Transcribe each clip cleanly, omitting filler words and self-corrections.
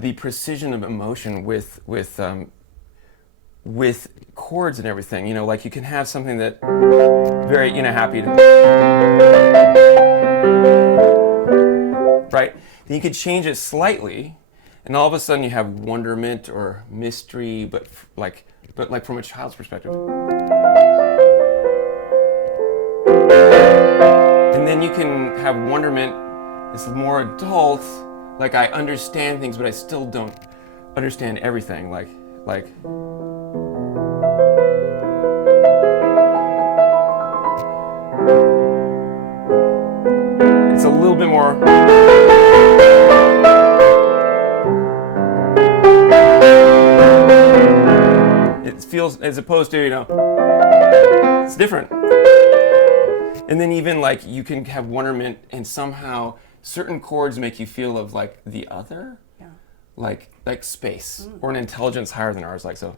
the precision of emotion with chords and everything. You know, like you can have something that very, you know, happy to, right? Then you could change it slightly, and all of a sudden you have wonderment or mystery, but like from a child's perspective. And then you can have wonderment. It's more adult. Like I understand things, but I still don't understand everything. Like. It's a little bit more. It feels, as opposed to, you know, it's different. And then even like you can have wonderment, and somehow certain chords make you feel of like the other, like space or an intelligence higher than ours, like so.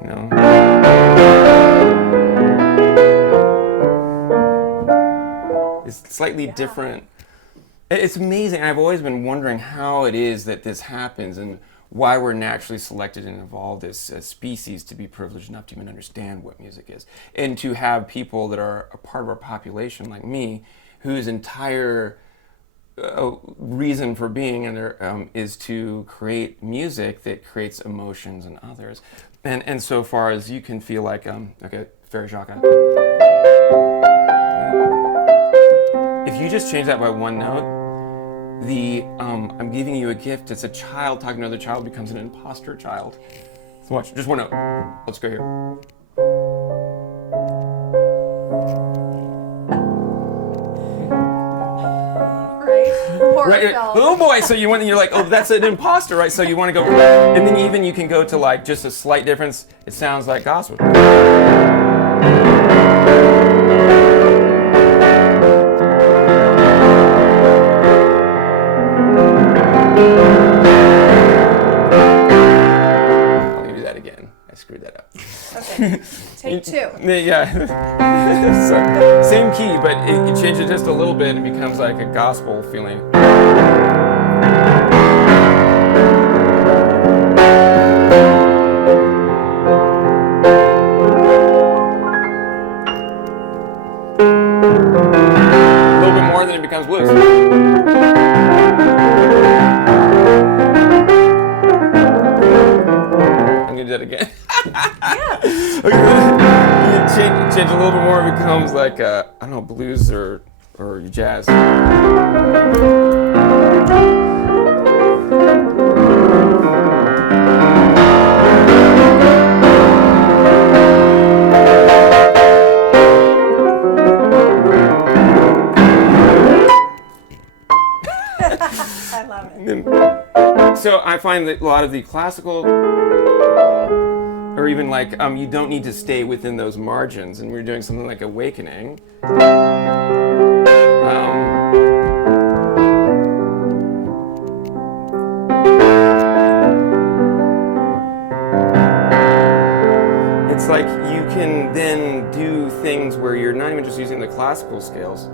You know. It's slightly different. It's amazing. I've always been wondering how it is that this happens and why we're naturally selected and evolved as a species to be privileged enough to even understand what music is. And to have people that are a part of our population, like me, whose entire reason for being in there is to create music that creates emotions in others. And so far as you can feel like, okay, Frère Jacques. If you just change that by one note, I'm giving you a gift. It's a child talking to another child becomes an imposter child. So watch, just one note. Let's go here. Right. Oh boy! So you're like, oh, that's an imposter, right? So you want to go, and then even you can go to like just a slight difference. It sounds like gospel. Screwed that up. Okay. Take two. Yeah. So, same key, but you change it just a little bit, it becomes like a gospel feeling. A little bit more, then it becomes blues. I'm gonna do that again. Change a little bit more, it becomes like I don't know, blues or jazz. I love it. So I find that a lot of the classical, or even like, you don't need to stay within those margins, and we're doing something like Awakening. It's like you can then do things where you're not even just using the classical scales.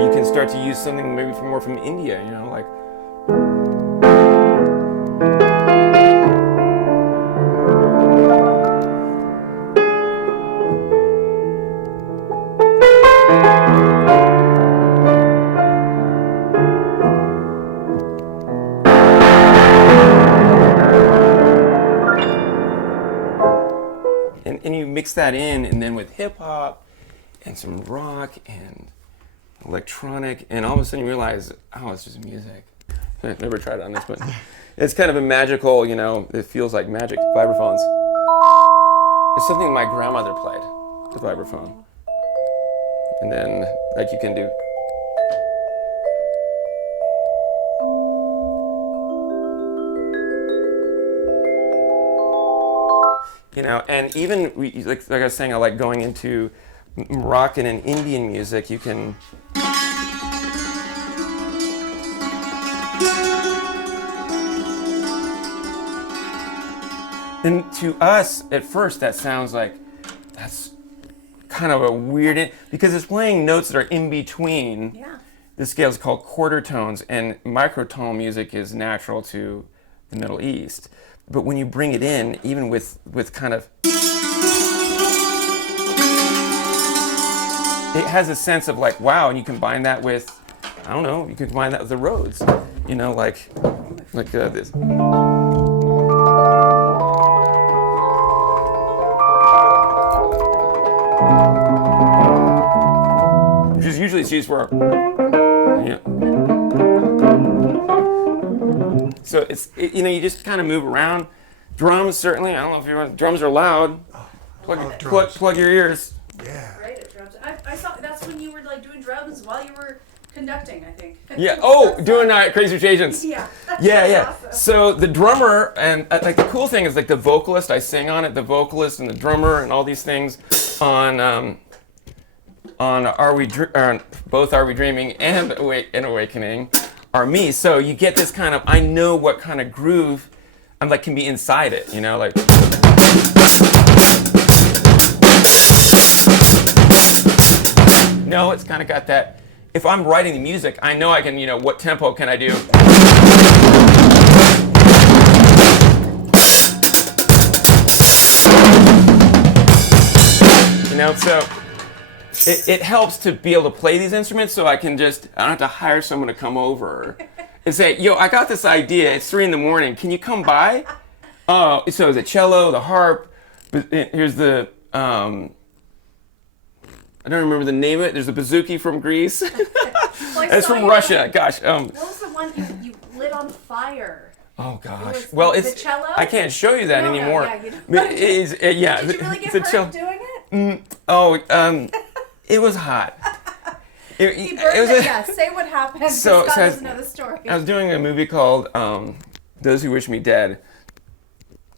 You can start to use something maybe more from India, you know, like. And you mix that in, and then with hip hop and some rock and electronic, and all of a sudden you realize, oh, it's just music. I've never tried it on this, but it's kind of a magical, you know, it feels like magic. Vibraphones. It's something my grandmother played, the vibraphone. And then, like, you can do. You know, and even, like I was saying, I like going into Moroccan and Indian music. You can. And to us, at first, that sounds like, that's kind of a weird, because it's playing notes that are in between. Yeah. This scale is called quarter tones, and microtonal music is natural to the Middle East. But when you bring it in, even with kind of, it has a sense of like, wow, and you combine that with, I don't know, you can combine that with the Rhodes, you know, like this. Which is usually it's used for, yeah. So you know, you just kind of move around. Drums, certainly, I don't know if you're, drums are loud. Plug your ears. Yeah. Great at drums. I saw that's when you were like doing drums while you were conducting, I think. Yeah. Oh, doing Crazy Rich Asians. Yeah. Yeah. Awesome. So the drummer and like the cool thing is like the vocalist, I sing on it. The vocalist and the drummer and all these things on both Are We Dreaming and Awakening are me. So you get this kind of, I know what kind of groove I'm like can be inside it. You know, like. No, it's kind of got that. If I'm writing the music, I know I can, you know, what tempo can I do? You know, so it helps to be able to play these instruments so I don't have to hire someone to come over and say, yo, I got this idea. It's 3 a.m. Can you come by? So the cello, the harp, here's the, I don't remember the name of it. There's a bouzouki from Greece. It's from Russia. Gosh. What was the one you lit on fire? Oh gosh. was Well, the it's. cello? I can't show you that No, anymore. yeah, you don't. But yeah. Did you really get the hurt cello. doing it? It was hot. He burned it was it. Yeah, say what happened. So- Scott so doesn't know the story. I was doing a movie called Those Who Wish Me Dead.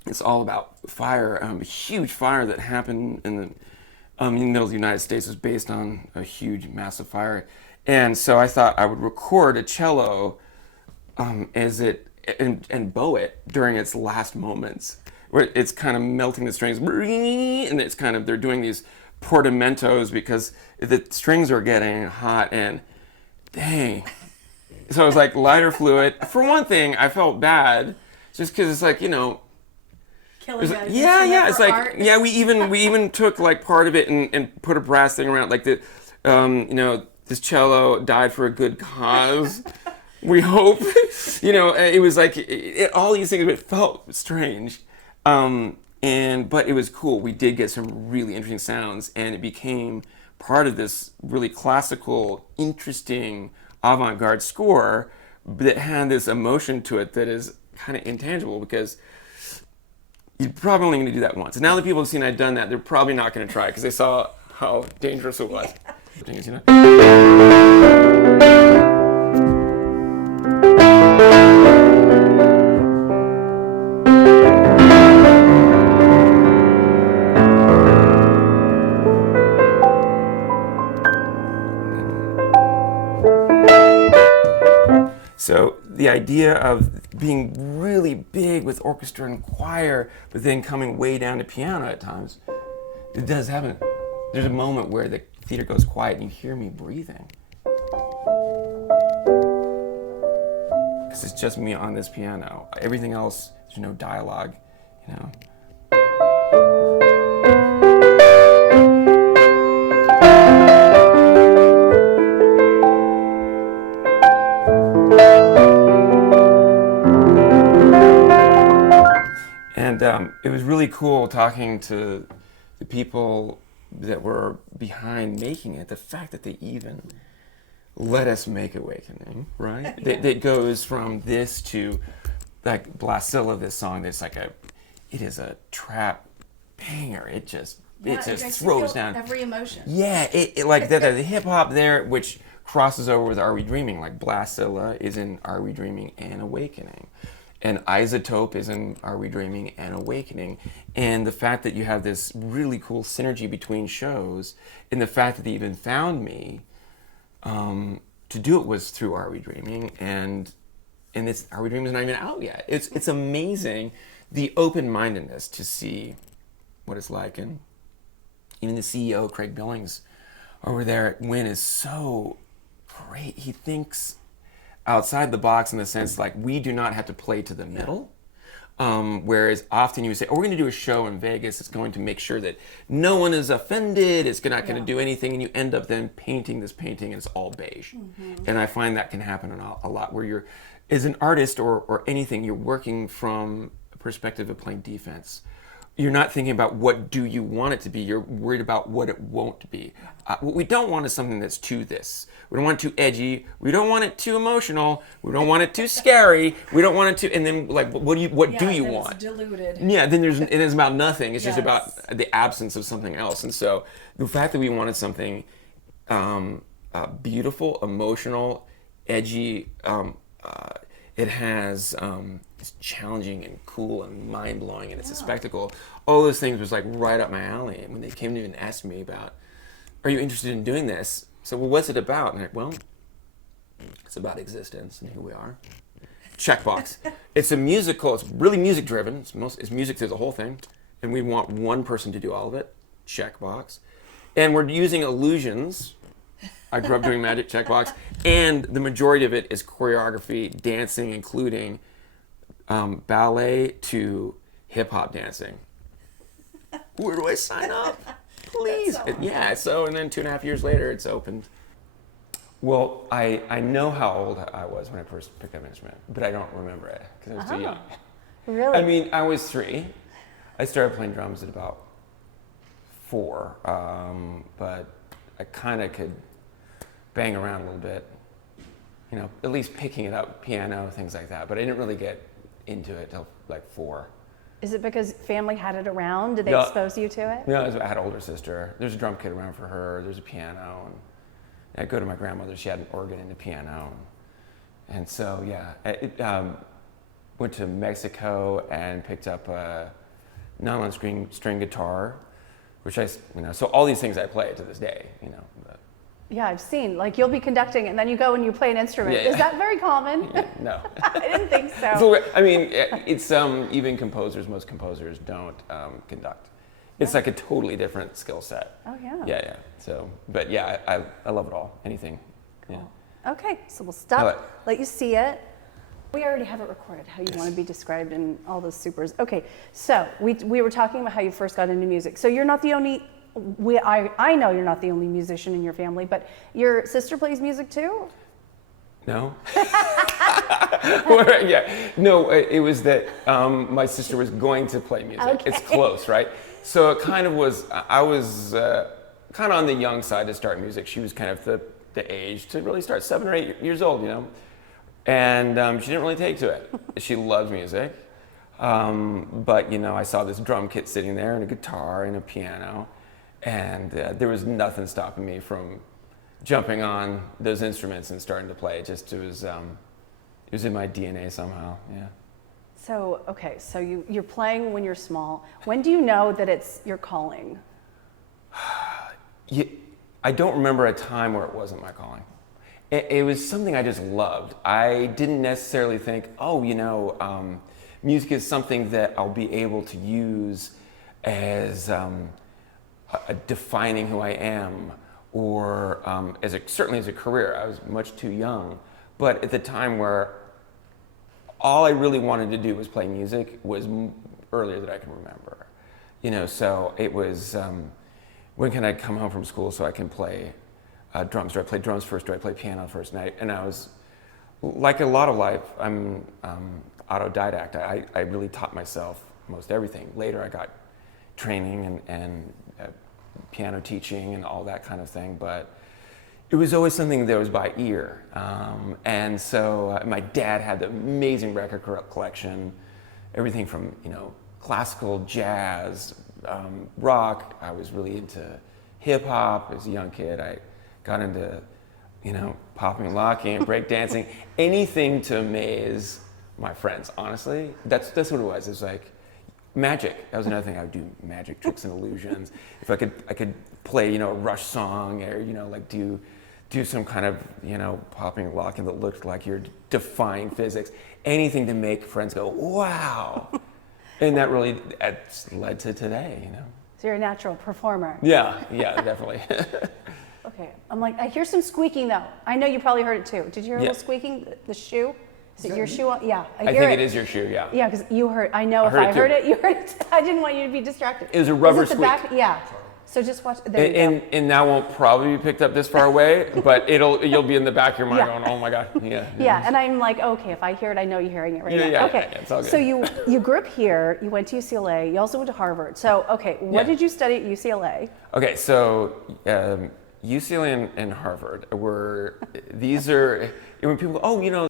It's all about fire, a huge fire that happened in the middle of the United States. It was based on a huge, massive fire. And so I thought I would record a cello as it, and bow it during its last moments, where it's kind of melting the strings, and it's kind of, they're doing these portamentos because the strings are getting hot, and dang. So I was like, lighter fluid. For one thing, I felt bad, just because it's like, you know, Killing guys. yeah. It's like, art. yeah, we even took like part of it and put a brass thing around, like the, you know, this cello died for a good cause. We hope, you know. It was like all these things. It felt strange, but it was cool. We did get some really interesting sounds, and it became part of this really classical, interesting avant-garde score that had this emotion to it that is kind of intangible because. You're probably only going to do that once. And now that people have seen I've done that, they're probably not going to try it because they saw how dangerous it was. You know? So the idea of being really big with orchestra and choir, but then coming way down to piano at times, it does happen. There's a moment where the theater goes quiet and you hear me breathing. Because it's just me on this piano. Everything else, there's no dialogue, you know. And it was really cool talking to the people that were behind making it. The fact that they even let us make Awakening, right? Yeah. That goes from this to like Blasilla, this song. That's like it is a trap banger. It just throws down every emotion. Yeah, it like the hip hop there, which crosses over with Are We Dreaming? Like Blasilla is in Are We Dreaming and Awakening. And Isotope is in Are We Dreaming and Awakening. And the fact that you have this really cool synergy between shows, and the fact that they even found me to do it was through Are We Dreaming, and this Are We Dreaming is not even out yet. It's amazing the open-mindedness to see what it's like, and even the CEO, Craig Billings, over there at Win is so great. He thinks outside the box in the sense like we do not have to play to the middle. Whereas often you would say, oh, we're going to do a show in Vegas. It's going to make sure that no one is offended. It's not going to do anything. And you end up then painting this painting and it's all beige. And I find that can happen a lot where you're, as an artist or anything, you're working from a perspective of playing defense. You're not thinking about what do you want it to be. You're worried about what it won't be. What we don't want is something that's too this. We don't want it too edgy. We don't want it too emotional. We don't want it too scary. We don't want it to. And then like, what do you want? It's diluted. Yeah. Then it is about nothing. It's just Yes. about the absence of something else. And so the fact that we wanted something beautiful, emotional, edgy. It has. It's challenging and cool and mind-blowing and it's a spectacle. All those things was like right up my alley. And when they came to me and asked me about, are you interested in doing this? So, well, what's it about? And I'm like, well, it's about existence and who we are. Checkbox. It's a musical. It's really music-driven. It's music through the whole thing. And we want one person to do all of it. Checkbox. And we're using illusions. I grew up doing magic, checkbox. And the majority of it is choreography, dancing, including ballet to hip-hop dancing. Where do I sign up? Please. That's so Yeah, so, and then 2.5 years later, it's opened. Well, I know how old I was when I first picked up an instrument, but I don't remember it because I was too young. Really? I mean, I was 3. I started playing drums at about 4, but I kind of could bang around a little bit, you know, at least picking it up, piano, things like that. But I didn't really get into it till like 4. Is it because family had it around? Did they Yeah. expose you to it? Yeah, I had an older sister. There's a drum kit around for her. There's a piano. And I'd go to my grandmother. She had an organ and a piano. And so, yeah, went to Mexico and picked up a nylon string guitar, which so all these things I play to this day, you know. But, Yeah, I've seen. Like you'll be conducting and then you go and you play an instrument. Yeah, yeah. Is that very common? yeah, no. I didn't think so. So, I mean, it's even most composers don't conduct. It's like a totally different skill set. Oh yeah. Yeah. So, but yeah, I love it all. Anything. Yeah. Okay, so we'll All stop, right. let you see it. We already have it recorded, how you want to be described and all those supers. Okay, so we were talking about how you first got into music. So you're not the only, I know you're not the only musician in your family, but your sister plays music too? No. Yeah. No, it was that my sister was going to play music. Okay. It's close, right? So it kind of was, I was kind of on the young side to start music. She was kind of the age to really start, 7 or 8 years old, you know. And she didn't really take to it. She loves music. But, you know, I saw this drum kit sitting there and a guitar and a piano. And there was nothing stopping me from jumping on those instruments and starting to play. It was in my DNA somehow, yeah. So, okay, so you're playing when you're small. When do you know that it's your calling? I don't remember a time where it wasn't my calling. It was something I just loved. I didn't necessarily think, oh, you know, music is something that I'll be able to use as defining who I am, or certainly as a career. I was much too young. But at the time where all I really wanted to do was play music was earlier than I can remember. You know, so it was, when can I come home from school so I can play drums? Do I play drums first? Do I play piano first? And I was, like a lot of life, I'm autodidact. I really taught myself most everything. Later I got training and piano teaching and all that kind of thing, but it was always something that was by ear. And so my dad had the amazing record collection, everything from, you know, classical, jazz, rock. I was really into hip hop as a young kid. I got into, you know, popping and locking and break dancing, anything to amaze my friends, honestly. That's what it was. It was like magic. That was another thing I would do, magic tricks and illusions. If I could play, you know, a Rush song, or, you know, like do some kind of, you know, popping and locking that looked like you're defying physics. Anything to make friends go, wow. And that really led to today, you know. So you're a natural performer. Yeah, definitely. Okay. I'm like, I hear some squeaking though. I know you probably heard it too. Did you hear a Yeah. little squeaking? The shoe? Is it your shoe? Yeah, I hear think it is your shoe, yeah. Yeah, because you heard. I know if heard I it heard too. it, you heard it. I didn't want you to be distracted. It was a rubber Is it the squeak. back? Yeah. So just watch. There you go. And that won't probably be picked up this far away, but you'll be in the back of your mind Yeah. going, oh my God, yeah. Yeah, and I'm like, okay, if I hear it, I know you're hearing it right Yeah, now. yeah, Okay, yeah, it's all good. so you grew up here, you went to UCLA, you also went to Harvard. So, okay, what Yeah. did you study at UCLA? Okay, so UCLA and Harvard these are, when people go, oh,